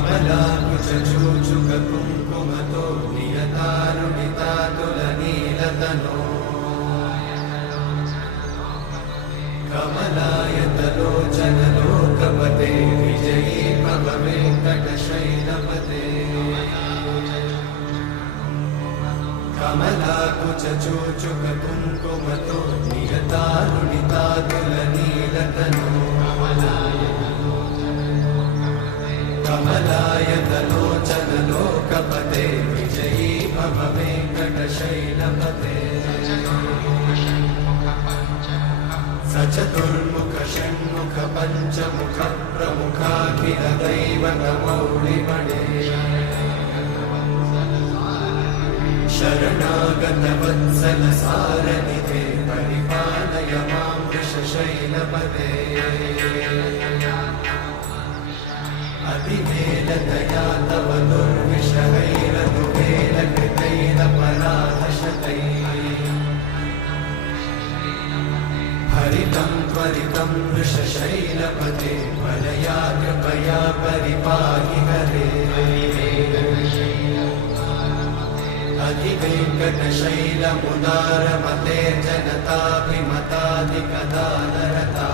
कमलाकुचूचुककुङ्कुमतो नियतारुणितातुलनीलतनो कमलायतलोचनलोकपते विजयी भव वेङ्कटशैलपते कमलाकुचूचुककुङ्कुमतो नियतारुणितातुलनीलतनो कमलायतलोचनलोकपते विजयी भव वेङ्कटशैलपते सचतुर्मुख षण्मुख पञ्चमुख प्रमुखाखिलदैवतमौलिमणे शरणागतवत्सल सारनिधे परिपालय मां वृषशैलपते अतिवेलतया तव दुर्विषहैरनुवेलकृतैरपराधशतैः हरितं त्वरितं वृषशैलपते वरया कृपया परिपाहि हरे अधिवेङ्कटशैलमुदारमते जनताभिमताधिकदानरता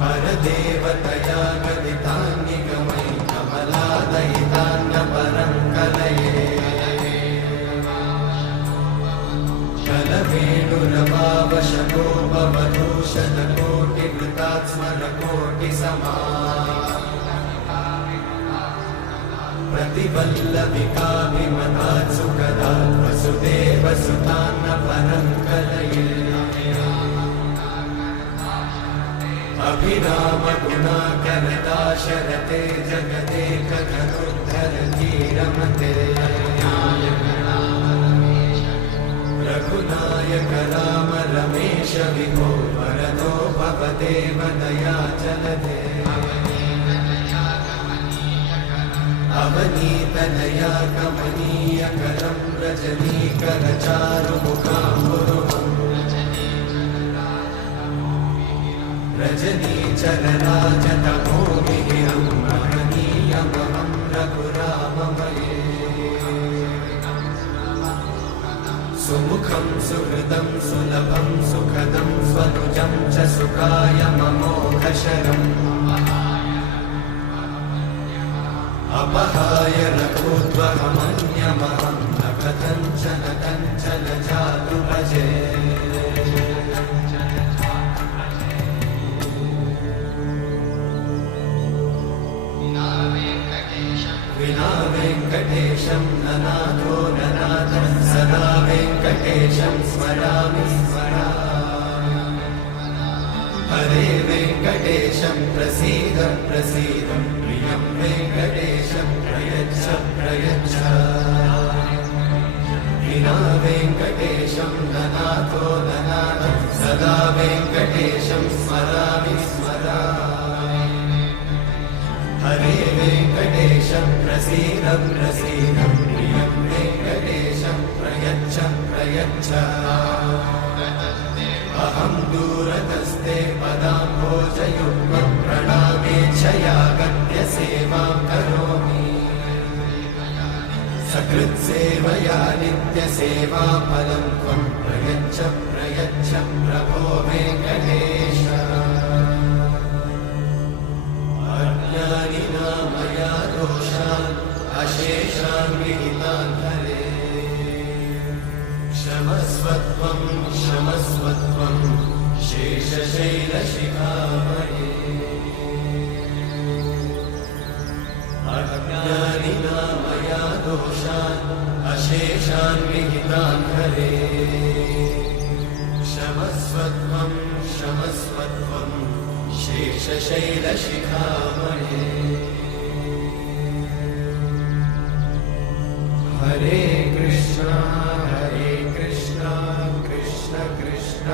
परदेवतया गदितान्निगमयि कमलादयितान्नपरं कलये कलवेणुरवावशतो भवदूषणकोटिकृतात्स्मरकोटिसमा प्रतिवल्लविकाभिमतात् सुखदात् वसुदेवसुतान्नपरं कलये अभिरामगुणाकरदाशरथे जगदेकधनुर्धरधीरमते रघुनायक राम रमेश विभो वरदो भवदेव दयाचलधे अवनीतनया कमनीयकरं रजनीकरचारुमुखाम्बुरुहम् रजनीचरराजतमोमिहिरं महनीयमहं रघुराममये सुमुखं सुहृदं सुलभं सुखदं स्वनुजं च सुखाय ममोघशरम् अपहाय रघोद्वहमन्यमहं न कथञ्चन कञ्चन जातु भजे विना वेङ्कटेशं ननाथो ननाथं सदा वेङ्कटेशं स्मरामि स्मरामि हरे वेङ्कटेशं प्रसीद प्रसीद प्रियं वेङ्कटेशं प्रयच्छ प्रयच्छ विना वेङ्कटेशं ननाथो ननाथं सदा वेङ्कटेशं स्मरामि स्मरामि हरे वेङ्कटेशं प्रसीद प्रसीद प्रियं वेङ्कटेशं प्रयच्छ प्रयच्छ अहं दूरतस्ते पदाम्भोजयुग्मं प्रणामेच्छया गत्य सेवां करोमि सकृत्सेवया नित्यसेवाफलं त्वं प्रयच्छ प्रयच्छ प्रभो वेङ्कटेश अज्ञानिना मया दोषान् अशेषान् विहितान् हरे क्षमस्वत्वं क्षमस्वत्वं शेषशैलशिखामणे अज्ञानिना मया दोषान् अशेषान् विहितान् हरे क्षमस्वत्वं क्षमस्वत्वं शेषशैलशिखामणे हरे कृष्णा कृष्ण कृष्ण